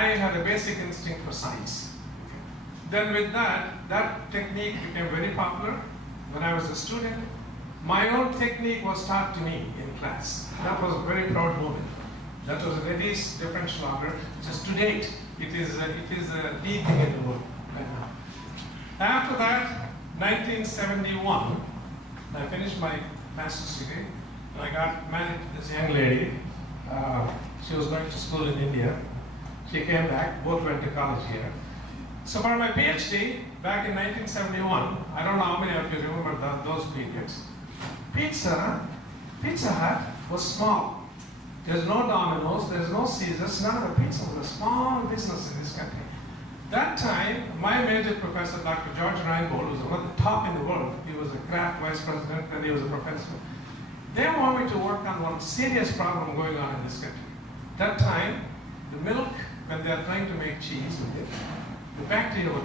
I had a basic instinct for science. Then with that technique became very popular. When I was a student, my own technique was taught to me in class. That was a very proud moment. That was Reddy's differential auger. Just to date, it is the thing in the world right now. After that, 1971, I finished my master's degree. I got married to this young lady. She was going to school in India. She came back, both went to college here. So for my PhD, back in 1971, I don't know how many of you remember those periods, Pizza Hut was small. There's no Domino's, there's no Caesars, none of the pizza was a small business in this country. That time, my major professor, Dr. George Reinbold, was one of the top in the world. He was a Kraft vice president and he was a professor. They wanted me to work on one serious problem going on in this country. That time, the milk, when they are trying to make cheese with it, the bacteria were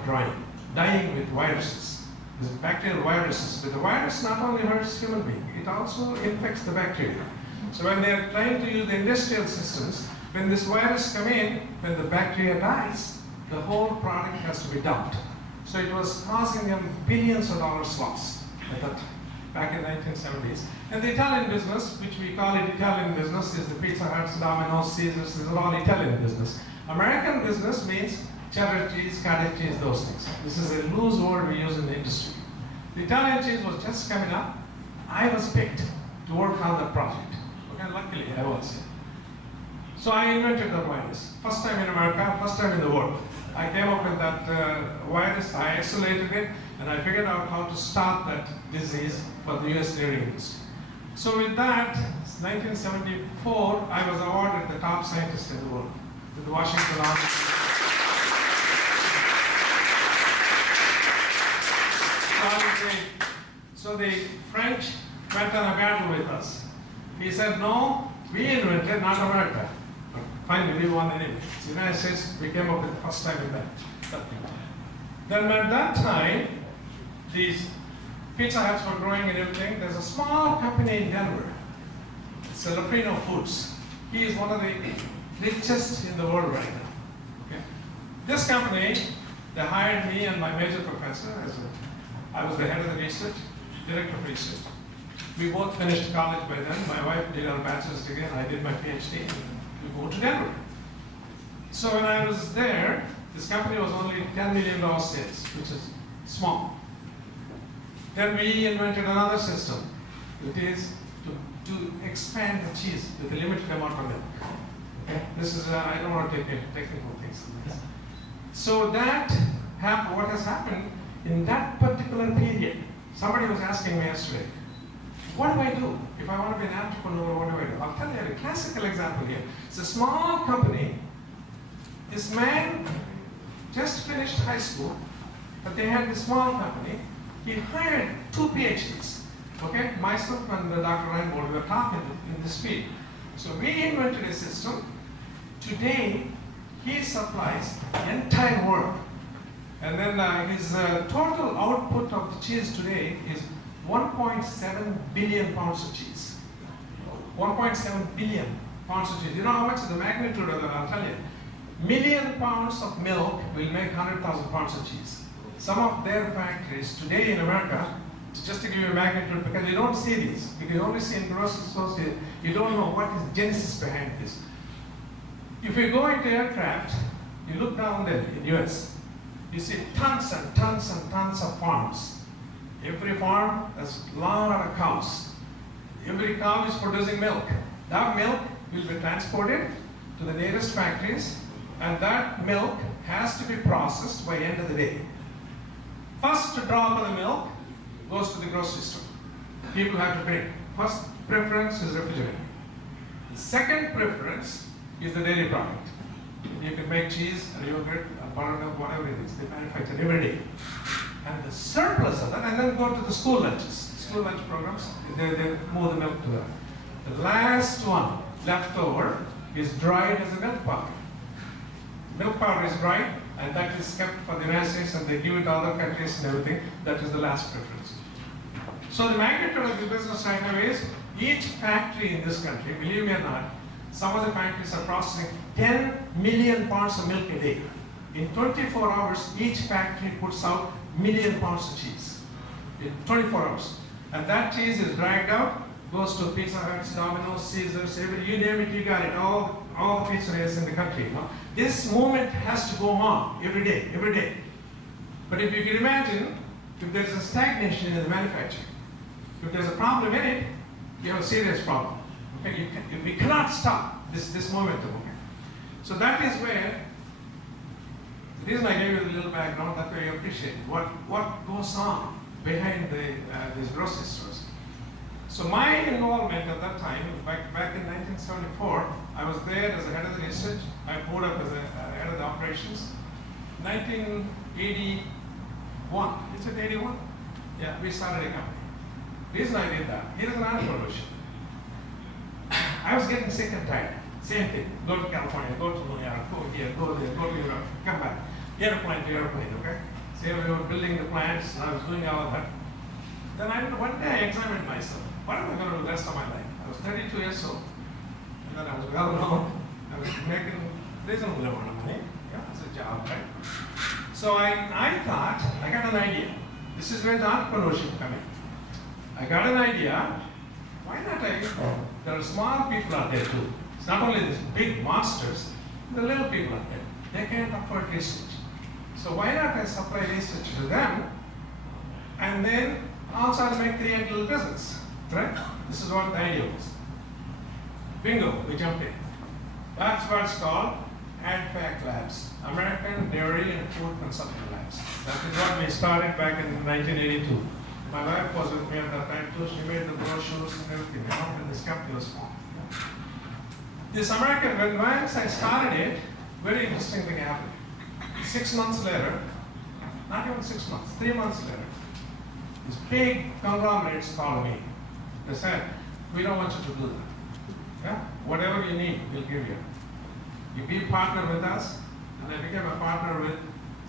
dying with viruses. There's bacterial viruses, but the virus not only hurts human beings, it also infects the bacteria. So when they are trying to use the industrial systems, when this virus comes in, when the bacteria dies, the whole product has to be dumped. So it was causing them billions of dollars loss at that time, back in the 1970s. And the Italian business, which we call it Italian business, is the Pizza Huts, Domino's, Caesars, these are all Italian business. American business means cheddar cheese, cottage cheese, those things. This is a loose word we use in the industry. The Italian cheese was just coming up. I was picked to work on that project. Okay, luckily I was. So I invented that virus. First time in America, first time in the world. I came up with that virus, I isolated it, and I figured out how to stop that disease for the US dairy industry. So with that, 1974, I was awarded the top scientist in the world with the Washington Army. So the French went on a battle with us. He said, no, we invented, not America. But finally, we won anyway. The United States, we came up with the first time in that thing. Then at that time, these Pizza Huts were growing and everything. There's a small company in Denver. It's Loprino Foods. He is one of the richest in the world right now. Okay. This company, they hired me and my major professor I was the head of the research, director of research. We both finished college by then. My wife did her bachelor's degree and I did my PhD, and we moved to Denver. So when I was there, this company was only $10 million sales, which is small. Then we invented another system. It is to expand the cheese with a limited amount of milk. Okay? This is, I don't want to take into technical things. So that happened, what has happened in that particular period, somebody was asking me yesterday, what do I do? If I want to be an entrepreneur, what do I do? I'll tell you a classical example here. It's a small company. This man just finished high school, but they had this small company. He hired 2 PhDs. Okay, myself and Dr. Reinbold were talking in this field. So we invented a system. Today, he supplies the entire world. And then his total output of the cheese today is 1.7 billion pounds of cheese. 1.7 billion pounds of cheese. You know how much is the magnitude of that? I'll tell you. Million pounds of milk will make 100,000 pounds of cheese. Some of their factories today in America, just to give you a magnitude, because you don't see these, because you only see in grocery stores, you don't know what is the genesis behind this. If you go into aircraft, you look down there in the US, you see tons and tons and tons of farms. Every farm has a lot of cows. Every cow is producing milk. That milk will be transported to the nearest factories, and that milk has to be processed by the end of the day. First drop of the milk goes to the grocery store. People have to bring. First preference is refrigerated. The second preference is the dairy product. You can make cheese, or yogurt, or buttermilk, whatever it is. They manufacture every day. And the surplus of that, and then go to the school lunches. School lunch programs, they move the milk to that. The last one left over is dried as a milk powder. Milk powder is dried, and that is kept for the United States, and they give it to other countries and everything. That is the last preference. So the magnitude of the business right now is each factory in this country, believe me or not, Some of the factories are processing 10 million pounds of milk a day. In 24 hours, each factory puts out million pounds of cheese. In 24 hours. And that cheese is dragged out, goes to Pizza Hut, Domino's, Caesars, you name it, you got it. All the pizzerias in the country. You know? This movement has to go on every day, every day. But if you can imagine, if there's a stagnation in the manufacturing, if there's a problem in it, you have a serious problem. Okay? We cannot stop this momentum. Okay? So that is where, the reason I gave you a little background, that way you appreciate what goes on behind these grocery stores. So my involvement at that time, back in 1974, I was there as the head of the research. I moved up as a head of the operations. 1981, is it 81? Yeah, we started a company. The reason I did that, here's an entrepreneurship. I was getting sick and tired. Same thing, go to California, go to New York, go here, go there, go to Europe, come back. Airplane to airplane, okay? So we were building the plants, and I was doing all of that. Then one day I examined myself. What am I going to do the rest of my life? I was 32 years old. And then I was well known. I was making reasonable amount of money. Yeah, it's a job, right? So I thought, I got an idea. This is where the entrepreneurship comes in. I got an idea. Why not there are small people out there too. It's not only these big monsters, the little people out there. They can't afford research. So why not I supply research to them, and then also I'll make the little business, right? This is what the idea was. Bingo, we jumped in. That's what it's called ADFAC Labs, American Dairy and Food Consulting Labs. That is what we started back in 1982. My wife was with me at that time too. She made the brochures and everything, you know, and this company was formed. This American, once I started it, very interesting thing happened. 6 months later, not even 6 months, 3 months later, these big conglomerates called me. They said, we don't want you to do that. Yeah? Whatever you need, we'll give you. You be a partner with us, and I became a partner with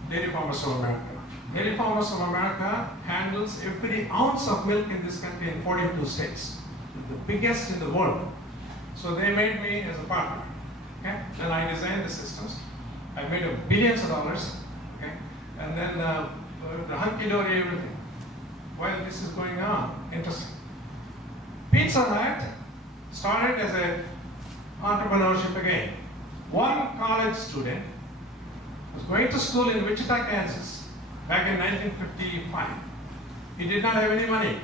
Dairy Farmers of America. Dairy Farmers of America handles every ounce of milk in this country in 42 states. The biggest in the world. So they made me as a partner. Okay? Then I designed the systems. I made billions of dollars. Okay? And then the hunky-dory everything. While this is going on, interesting. Pizza Hut started as an entrepreneurship again. One college student was going to school in Wichita, Kansas, back in 1955. He did not have any money.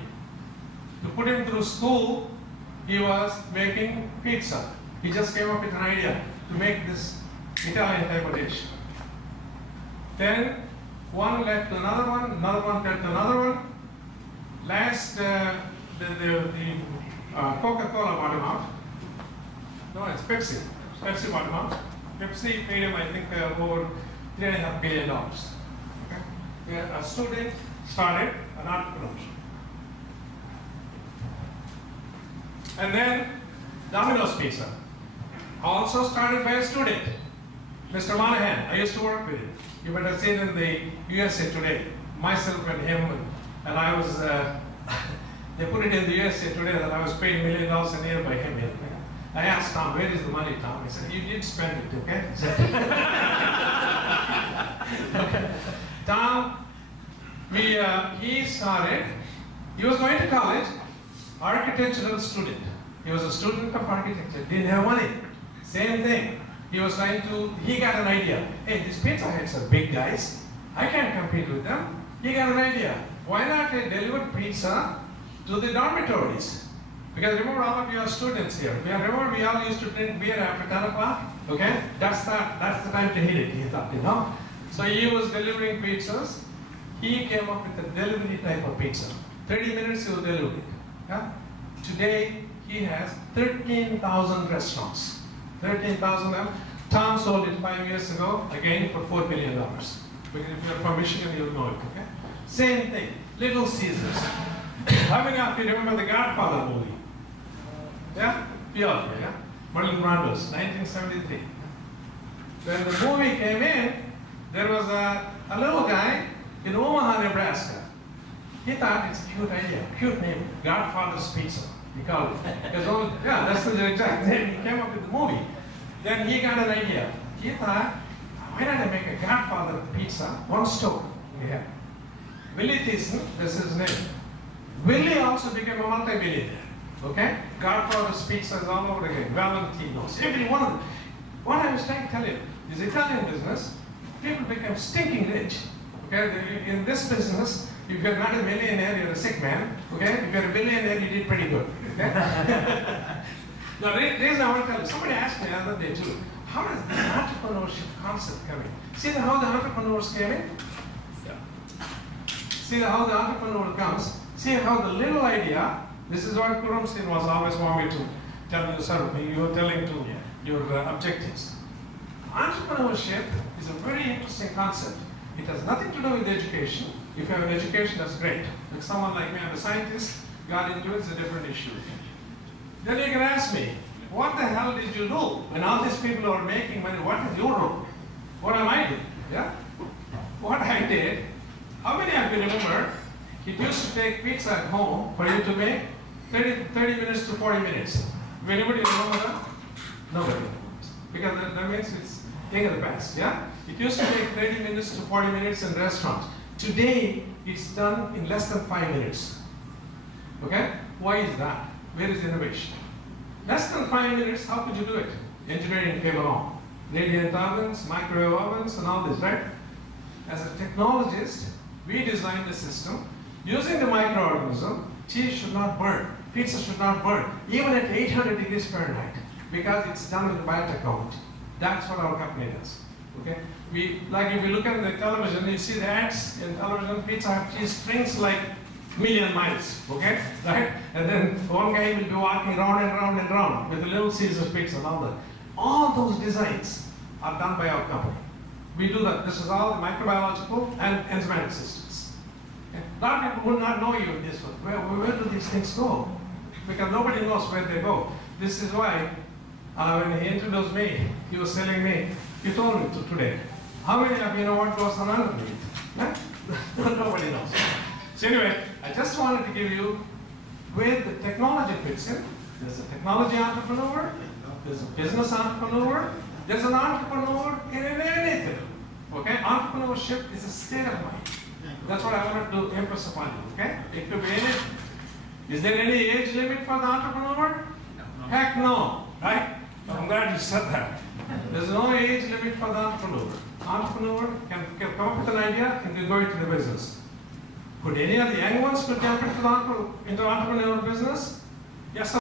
To put him through school, he was making pizza. He just came up with an idea to make this Italian type of dish. Then one led to another one led to another one. Last, Coca-Cola bought him out. No, it's Pepsi. Pepsi bought him out. Pepsi paid him, I think, over $3.5 billion. Okay? A student started an entrepreneurship. And then Domino's Pizza, also started by a student, Mr. Monahan. I used to work with him. You might have seen in the USA Today, myself and him, and I was, they put it in the USA Today that I was paid $1 million a year by him. I asked Tom, where is the money, Tom? He said, you did spend it, okay? Okay. Tom, he started, he was going to college, architectural student. He was a student of architecture, didn't have money. Same thing. He was trying to, he got an idea. Hey, these Pizza Huts are big guys. I can't compete with them. He got an idea. Why not deliver pizza to the dormitories? Because remember, all of you are students here. Remember, we all used to drink beer after 10 o'clock? Okay? That's the time to hit it, he thought, you know? So he was delivering pizzas. He came up with a delivery type of pizza. 30 minutes he will deliver it. Yeah? Today, he has 13,000 restaurants. 13,000 of them. Tom sold it 5 years ago, again for $4 billion. Because if you're from Michigan, you'll know it, okay? Same thing, Little Caesars. How many of you remember the Godfather movie? Yeah? Few of you, yeah? Marlon Brando's, 1973. When the movie came in, there was a little guy in Omaha, Nebraska. He thought it's a cute idea, cute name, Godfather's Pizza. he called it. His own, yeah, that's the exact name. He came up with the movie. Then he got an idea. He thought, why don't I make a Godfather pizza, one store? Yeah. Willie Thiessen, this is his name. Willie also became a multi-billionaire. Okay? Godfather's pizzas all over again. Valentino's, every one of them. What I was trying to tell you, this Italian business, people became stinking rich. Okay? In this business, if you're not a millionaire, you're a sick man. Okay? If you're a billionaire, you did pretty good. Okay? Now, the reason I want to tell you, somebody asked me the other day too, how does the entrepreneurship concept come in? See how the entrepreneurs came in? Yeah. See how the entrepreneur comes. See how the little idea, this is what Kuram Singh was always wanting to tell you, sir, you were telling to your objectives. Entrepreneurship is a very interesting concept. It has nothing to do with education. If you have an education, that's great. If someone like me, I'm a scientist, got into it, it's a different issue. Then you can ask me, what the hell did you do? When all these people are making money, what did you do? What am I doing? Yeah? What I did, how many of you remember, it used to take pizza at home for you to make 30 minutes to 40 minutes. Anybody remember that? Nobody remembers. Because that means it's thing of the past, yeah? It used to take 30 minutes to 40 minutes in restaurants. Today, it's done in less than 5 minutes. Okay? Why is that? Where is innovation? Less than 5 minutes, how could you do it? Engineering came along. Radiant ovens, microwave ovens, and all this, right? As a technologist, we designed the system. Using the microorganism, cheese should not burn. Pizza should not burn, even at 800 degrees Fahrenheit, because it's done with biotechnology. That's what our company does. Okay? Like if you look at the television, you see the ads in television, Pizza Hut cheese springs like million miles, okay? Right? And then one guy will be walking round and round and round with a little Caesar pizza and all that. All those designs are done by our company. We do that. This is all microbiological and enzymatic systems. Okay? A lot of people would not know you in this one. Where do these things go? Because nobody knows where they go. This is why when he introduced me, he was telling me, he told me today, how many of you know what goes on underneath? Huh? Nobody knows. So anyway, I just wanted to give you where the technology fits in. There's a technology entrepreneur, there's a business entrepreneur, there's an entrepreneur in anything. Okay? Entrepreneurship is a state of mind. That's what I wanted to impress upon you. Okay? It could be any. Is there any age limit for the entrepreneur? No. Heck no. Right? I'm glad you said that. There's no age limit for the entrepreneur. Entrepreneur can come up with an idea and can go into the business. Could any of the young ones jump into entrepreneurial business? Yes.